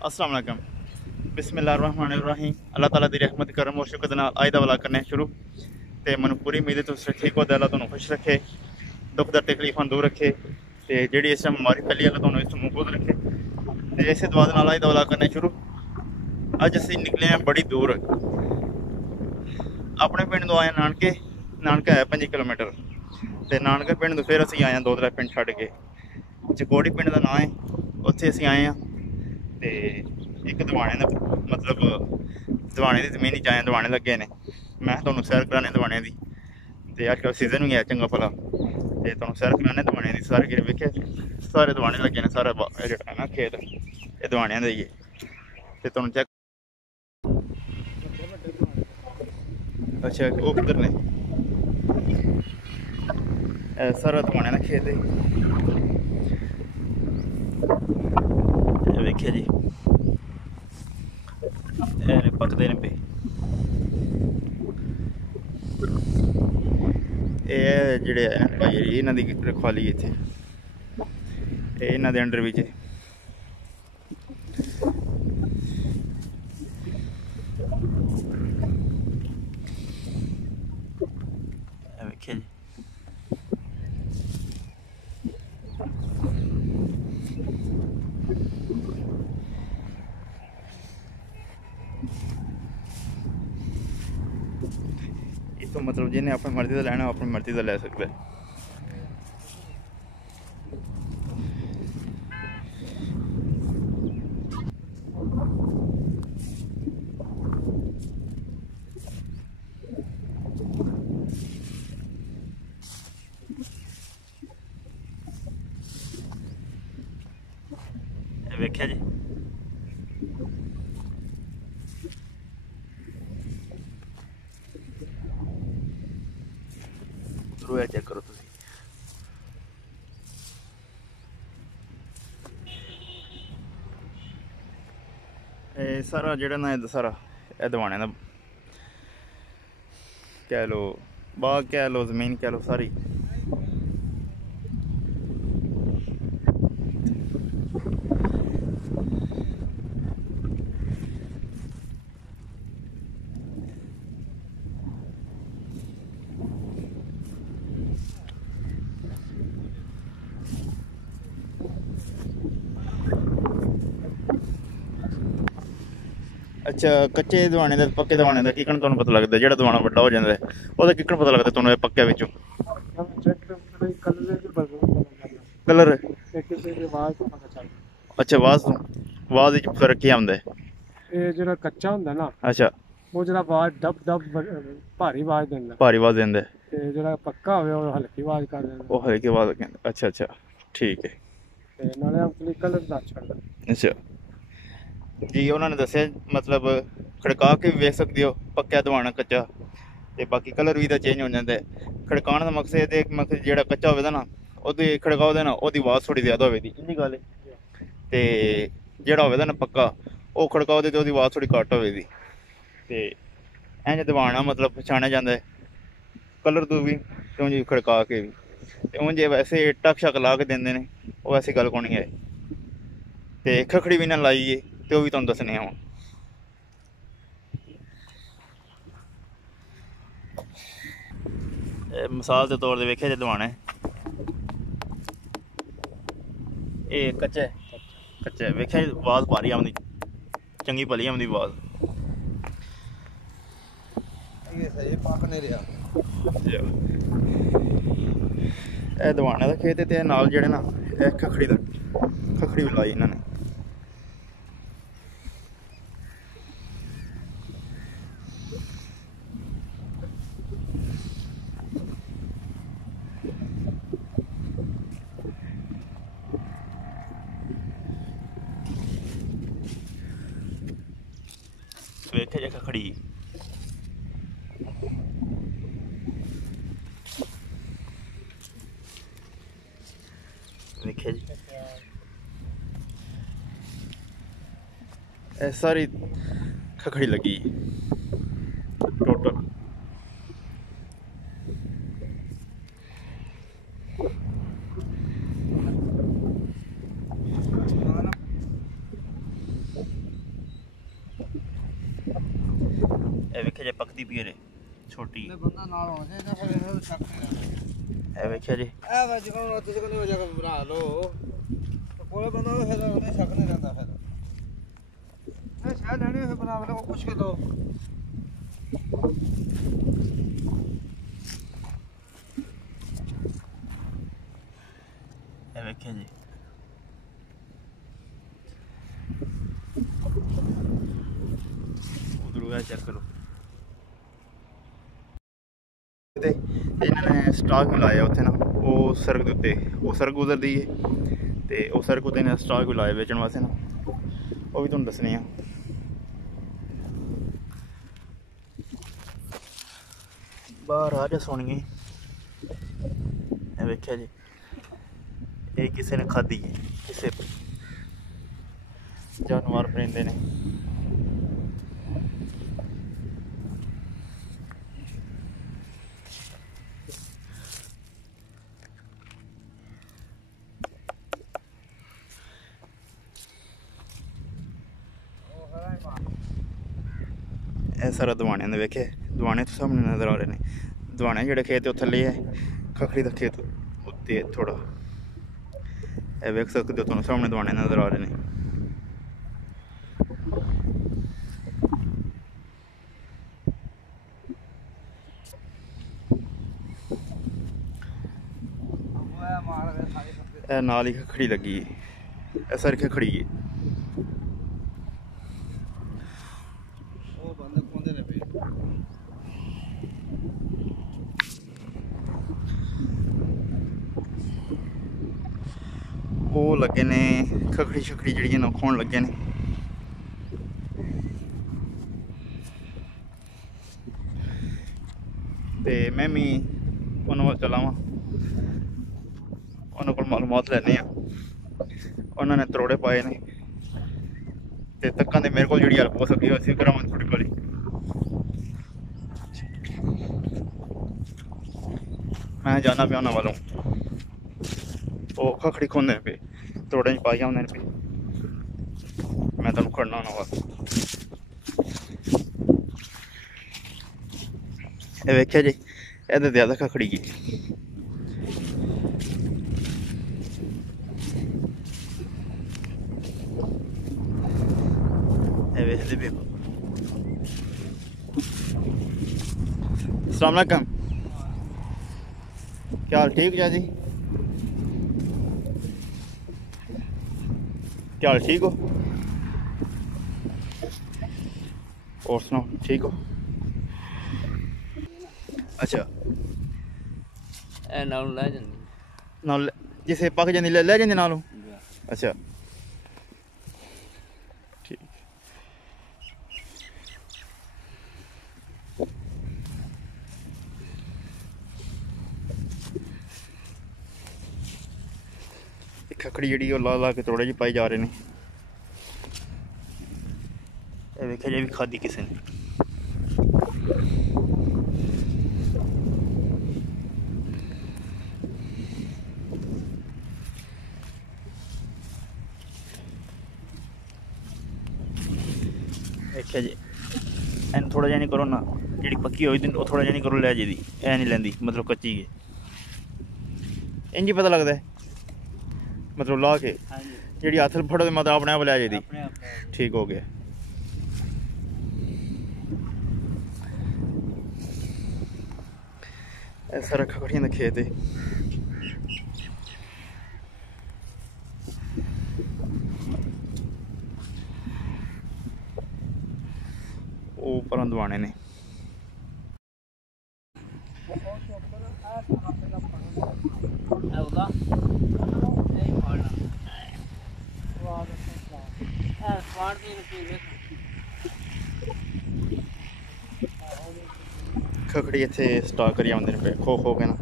अस्सलाम वालेकुम। बिस्मिल्लाहिर्रहमानिर्रहीम। अल्लाह ताला दी रहमत करम और शुक्र नाल अज दा व्लॉग करने शुरू। तो मैनू पूरी उम्मीद है तुम ठीक हो, अल्लाह तुहानू खुश रखे, दुख दर्द तकलीफां दूर रखे, तो जी इस टाइम बीमारी फैली अल्लाह तुहानू इस महफूज रखे। तो इस दुआ दे नाल अज दा व्लॉग करने शुरू। अज असीं निकले हैं बड़ी दूर, अपने पिंड तो आए नानके। नानका है 5 किलोमीटर, तो नानके पिंड तो फिर असीं आए हैं 2-3 पिंड छड्ड के। चकोड़ी पिंड का नाम है, उत्थे असीं आए हैं। तो एक दवाने का मतलब दवाने की जमीन च आए, दवाने लगे ने। मैं तुहानू सैर कराने दवाने की, तो अजकल सीजन भी है चंगा भला, तो तुहानू सैर कराने दवाने की। सारे गिर वेखे सारे दवाने लगे ने, सारा जेह्ड़ा ना खेत ये दवाने का ही है। तो तुहानू चैक अच्छा वो किधर ने, सारा दवाने का खेत है। वेखे जी पकते ने पे, जेह्ड़े भाई इन्हां दी रखवाली इत्थे, इन्हां दे अंडर बिच वेखे जी। तो मतलब जिन्हें अपनी मर्जी का लैना अपनी मर्जी का लै सकता है। वेख्या जी उधरों चेक करो तुम। सारा जेह्ड़ा ना सारा दवाने का कह लो, बाग कह लो, जमीन कह लो, सारी अच्छा कच्चे दवाने का पक्के दवाने का किकन तुहानू पता लगता, जो दवाना बड़ा हो जाता है वह किकन पता लगता तुहानू पक्के विचों? कलर अच्छा आवाज तो आवाज फर्क क्या आंदा है? जो कच्चा होंदा ना, अच्छा वो जो आवाज डब डब भारी आवाज देंदा, भारी आवाज देंदा है, ते जो पक्का होवे वो हल्की आवाज कर देंदा। वो हल्की आवाज कहंदा। अच्छा अच्छा ठीक है। ते नाले अपनी कलर दा छड़दा। अच्छा जी उन्होंने दस्या मतलब खड़का के भी वेख सकते हो पक्का दवाना कच्चा, तो बाकी कलर भी चेंज हो जाता है। खड़काने का मकसद है मकसद जो कच्चा होगा ना वो खड़काओ दे ना वो आवाज़ थोड़ी ज़्यादा होगी इन्नी गल है, तो जोड़ा होगा ना पक्का वो खड़काओ दे तो आवाज़ थोड़ी घट होगी। तो इंज दबाना मतलब पछाणिया जाता है कलर तो भी तो जी खड़का के भी, तो हूँ जे वैसे टक शक ला के देंगे ने वो ऐसी गल को नहीं है। तो खखड़ी भी ना लाइए तो वह भी तुहानू दसने आं। मिसाल के तौर पर वेखे जे दवाने ये कच्चा कच्चा वेख्या आवाज़ भारी आंदी, चंगी भली आंदी आवाज़। दवाने का खेत है नाल जेह्ड़े ना खखड़ी दा खखड़ी भी लाई इन्होंने। वेखे जे खखड़ी वेखे जी सारी खखड़ी लगी टोटल। ਇਹ ਵੇਖਿਆ ਜੇ ਪੱਕਦੀ ਪਈ ਰੇ ਛੋਟੀ ਬੰਦਾ ਨਾਲ ਹੋਣਾ ਚਾਹੀਦਾ ਫਿਰ ਇਹਨੂੰ ਸ਼ੱਕ ਨਹੀਂ ਰਹਿੰਦਾ। ਇਹ ਵੇਖਿਆ ਜੀ ਇਹ ਵਾ ਜਦੋਂ ਤੁਸੀਂ ਕੋਈ ਵਜ੍ਹਾ ਬਣਾ ਲਓ ਕੋਲੇ ਬੰਦਾ ਫਿਰ ਉਹਨੇ ਸ਼ੱਕ ਨਹੀਂ ਰਹਿੰਦਾ ਫਿਰ ਇਹ ਸ਼ਾਇਦ ਲੈਣੀ ਫਿਰ ਬਣਾ ਲਓ ਪੁੱਛ ਕੇ ਦੋ ਇਹ ਵੇਖਿਆ ਜੀ ਉਧਰੋਂ ਆ ਚੈੱਕ ਕਰੋ ਤੇ ਇਹਨਾਂ ਨੇ ਸਟਾਕ ਲਾਇਆ ਉੱਥੇ ਨਾ ਉਹ ਸੜਕ ਦੇ ਉੱਤੇ ਉਹ ਸੜਕ ਗੁਜ਼ਰਦੀ ਹੈ ਤੇ ਉਹ ਸੜਕ ਉੱਤੇ ਇਹਨਾਂ ਸਟਾਕ ਵੀ ਲਾਇਆ ਵੇਚਣ ਵਾਸਤੇ ਨਾ ਉਹ ਵੀ ਤੁਹਾਨੂੰ ਦੱਸਣੇ ਆ ਬਾਹਰ ਆ ਜਾ ਸੋਣੀਏ ਇਹ ਵੇਖਿਆ ਜੀ ਇਹ ਕਿਸੇ ਨੇ ਖਾਧੀ ਹੈ ਕਿਸੇ ਜਾਨਵਰ ਪਰਿੰਦੇ ਨੇ ਇਹ ਸਾਰਾ ਦਵਾਣਿਆਂ ਦੇ ਵੇਖੇ ਦਵਾਣੇ ਤੋਂ ਸਾਹਮਣੇ ਨਜ਼ਰ ਆ ਰਹੇ ਨੇ ਦਵਾਣੇ ਜਿਹੜੇ ਖੇਤ ਉਹ ਥੱਲੇ ਹੈ ਖਖੜੀ ਦਾ ਖੇਤ ਉੱਤੇ ਥੋੜਾ ਇਹ ਵੇਖ ਸਕਦੇ ਹੋ ਤੁਹਾਨੂੰ ਸਾਹਮਣੇ ਦਵਾਣੇ ਨਜ਼ਰ ਆ ਰਹੇ ਨੇ ਇਹ ਨਾਲ ਹੀ ਖਖੜੀ ਲੱਗੀ ਹੈ ਇਹ ਸਾਰੀ ਖਖੜੀ ਹੈ ਉਹ ਲੱਗੇ ਨੇ ਖਖੜੀ ਛਖੜੀ ਜਿਹੜੀਆਂ ਨੇ ਖਾਣ ਲੱਗੇ ਨੇ ਤੇ ਮੈਂ ਵੀ ਉਹਨਾਂ ਵੱਲ ਚਲਾਵਾਂ ਉਹਨਾਂ ਕੋਲ ਮਾਲੂਮਾਤ ਲੈਣੇ ਆ ਉਹਨਾਂ ਨੇ ਤਰੋੜੇ ਪਾਏ ਨੇ ਤੇ ਤੱਕਾਂ ਦੇ ਮੇਰੇ ਕੋਲ ਜਿਹੜੀ ਹੈਲਪ ਹੋ ਸਕਦੀ ਅਸੀਂ ਕਰਾਵਾਂਗੇ ਤੁਹਾਡੇ ਕੋਲ ਮੈਂ ਜਾਣਾ ਪਿਆ ਉਹਨਾਂ ਵੱਲੋਂ ਉਹ ਖਖੜੀ ਖੋਂਦੇ ਨੇ ਪਏ ਤੋੜੇ 'ਚ ਪਾਈ ਜਾਂਦੇ ਨੇ ਪਏ ਮੈਂ ਤੁਹਾਨੂੰ ਖੜਨਾ ਉਹਨਾਂ ਵੱਲ ਇਹ ਵੇਖਿਆ ਜੀ ਇਹਦੇ ਜ਼ਿਆਦਾ ਖਖੜੀ ਗਈ ਇਹ ਵੇਖਦੇ ਵੇਖੋ अस्सलाम वालेकुम क्या हाल ठीक है जी क्या हाल ठीक हो और सुनाओ ठीक हो अच्छा ਨਾਲ ਲੈ ਜਾਂਦੀ नाल जिसे पक जाती ले जाते नालों अच्छा ठीक खखड़ी जी ला ला के तोड़े जी पाई जा रहे हैं देखा जाए भी खाधी किसी ने देखा जी एन थोड़ा जा नहीं करो ना जी पक्की हो थोड़ा जा नहीं करो लै जी दी ऐ नहीं लेंदी मतलब कच्ची है इंज ही पता लगता है मतलब ला के जी हथ फड़ो तो मतलब अपने आप लै जी ठीक हो गया ऐसा रखा खड़ियां खेत है ऊपर दवाने ने खखड़ी इत्थे स्टॉक करी आउंदे ने खो खो के ना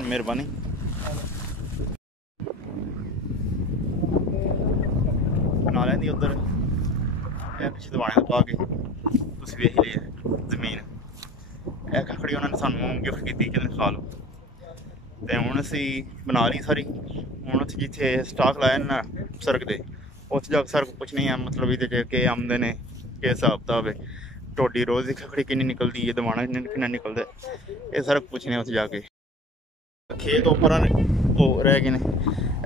मेहरबानी बना लेंदी उधर पिछले दवाने पा के तुसीं वेख ही लिया जमीन यह खखड़ी उन्होंने सानू गिफ्ट की कि खा लो तो हुण असीं बना ली सारी हुण उत्थे जिथे स्टॉक लाया ना सड़क दे ਉੱਥੇ ਜਾ ਕੇ ਸਾਰਾ ਕੁਝ ਪੁੱਛਣੀ ਆ ਮਤਲਬ ਇਹਦੇ 'ਚ ਕੀ ਆਮਦੇ ਨੇ ਕੀ ਹਿਸਾਬ ਕਿਤਾਬ ਹੈ, ਤੁਹਾਡੀ ਰੋਜ਼ ਦੀ ਖਖੜੀ ਕਿੰਨੀ ਨਿਕਲਦੀ ਹੈ, ਦਵਾਣਾ ਕਿੰਨਾ ਨਿਕਲਦਾ, ਇਹ ਸਾਰਾ ਪੁੱਛਣੇ ਉੱਥੇ ਜਾ ਕੇ। ਖੇਤ ਉੱਪਰ ਉਹ ਰਹਿ ਗਏ ਨੇ,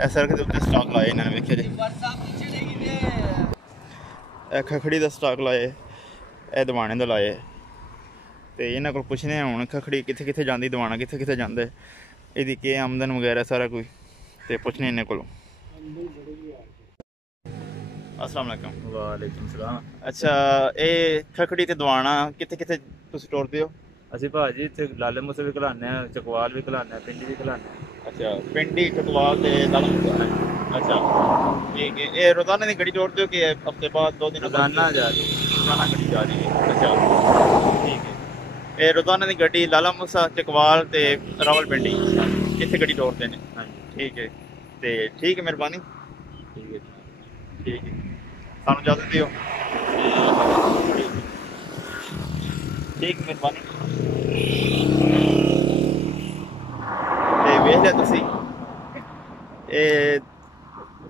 ਇਹ ਸੜਕ ਦੇ ਉੱਤੇ ਸਟਾਕ ਲਾਏ ਇਹਨਾਂ ਨੇ, ਵੇਖਿਆ ਜੀ ਇਹ ਖਖੜੀ ਦਾ ਸਟਾਕ ਲਾਏ, ਇਹ ਦਵਾਣੇ ਦਾ ਲਾਏ। ਤੇ ਇਹਨਾਂ ਕੋਲ ਪੁੱਛਣੇ ਆ ਹੁਣ ਖਖੜੀ ਕਿੱਥੇ ਕਿੱਥੇ ਜਾਂਦੀ, ਦਵਾਣਾ ਕਿੱਥੇ ਕਿੱਥੇ ਜਾਂਦਾ, ਇਹਦੀ ਕੀ ਆਮਦਨ ਵਗੈਰਾ ਸਾਰਾ ਕੁਝ ਤੇ ਪੁੱਛਣੇ ਇਹਨਾਂ ਕੋਲੋਂ। अस्सलाम वालेकुम। ਵਾਲੇਕੁਮ ਸਲਾਮ। अच्छा ਇਹ ਖਖੜੀ ਤੇ ਦਵਾਣਾ ਕਿੱਥੇ ਕਿੱਥੇ ਤੁਸੀਂ ਟੋਰਦੇ ਹੋ? ਅਸੀਂ ਭਾਜੀ ਇੱਥੇ ਲਾਲੇ ਮੂਸੇ ਵੀ ਖਿਲਾਉਂਦੇ ਹਾਂ, ਚਕਵਾਲ ਵੀ ਖਿਲਾਉਂਦੇ ਹਾਂ, ਪਿੰਡੀ ਵੀ ਖਿਲਾਉਂਦੇ ਹਾਂ। ਅੱਛਾ ਪਿੰਡੀ ਚਕਵਾਲ ਤੇ ਲਾਲਾ। ਅੱਛਾ ਠੀਕ ਹੈ, ਇਹ ਰੋਜ਼ਾਨਾ ਦੀ ਗੱਡੀ ਟੋਰਦੇ ਹੋ ਕਿ ਹਫਤੇ ਬਾਅਦ 2 ਦਿਨ ਰੋਜ਼ਾਨਾ ਜਾ ਰਹੀ ਰੋਜ਼ਾਨਾ ਗੱਡੀ ਜਾ ਰਹੀ ਹੈ? ਅੱਛਾ ਠੀਕ ਹੈ, ਇਹ ਰੋਜ਼ਾਨਾ ਦੀ ਗੱਡੀ ਲਾਲਾ ਮੂਸਾ ਚਕਵਾਲ ਤੇ ਰਾਵਲਪਿੰਡੀ ਕਿੱਥੇ ਗੱਡੀ ਟੋਰਦੇ ਨੇ? ਹਾਂਜੀ ਠੀਕ ਹੈ ਤੇ ਠੀਕ ਹੈ, ਮਿਹਰਬਾਨੀ। ਠੀਕ ਹੈ ਜੀ। ਠੀਕ ਹੈ, ਸਾਨੂੰ ਇਜਾਜ਼ਤ ਦਿਓ। ਠੀਕ ਮਿਹਰਬਾਨੀ। ਤੇ ਵੇਖ ਲਿਆ ਤੁਸੀਂ, ਇਹ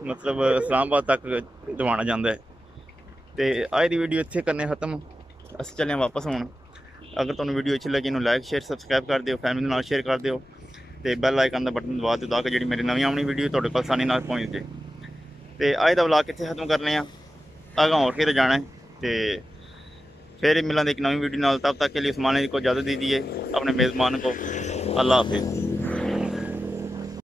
ਮਤਲਬ ਇਸਲਾਮਾਬਾਦ ਤੱਕ ਦਵਾਣਾ ਜਾਂਦਾ ਹੈ। ਤੇ ਅੱਜ ਦੀ ਵੀਡੀਓ ਇੱਥੇ ਕਰਨੇ ਖਤਮ, ਅਸੀਂ ਚੱਲੇ ਹਾਂ ਵਾਪਸ ਹੁਣ। ਅਗਰ ਤੁਹਾਨੂੰ ਵੀਡੀਓ ਅੱਛੀ ਲੱਗੀ ਇਹਨੂੰ ਲਾਈਕ ਸ਼ੇਅਰ ਸਬਸਕ੍ਰਾਈਬ ਕਰ ਦਿਓ, ਫੈਮਿਲੀ ਨਾਲ ਸ਼ੇਅਰ ਕਰ ਦਿਓ ਤੇ ਬੈਲ ਆਈਕਨ ਦਾ ਬਟਨ ਦਬਾ ਦਿਓ ਤਾਂ ਕਿ ਜਿਹੜੀ ਮੇਰੀ ਨਵੀਂ ਆਉਣੀ ਵੀਡੀਓ ਤੁਹਾਡੇ ਕੋਲ ਆਸਾਨੀ ਨਾਲ ਪਹੁੰਚ ਜਾਏ। ਤੇ ਅੱਜ ਦਾ ਵਲੌਗ ਇੱਥੇ ਖਤਮ ਕਰਨੇ ਆ, आगा और फिर जाना है तो फिर मिलेंगे एक नवी वीडियो नाल। तब तक के लिए उस्मान को इजाज़त दीजिए, अपने मेज़बान को। अल्लाह हाफिज़।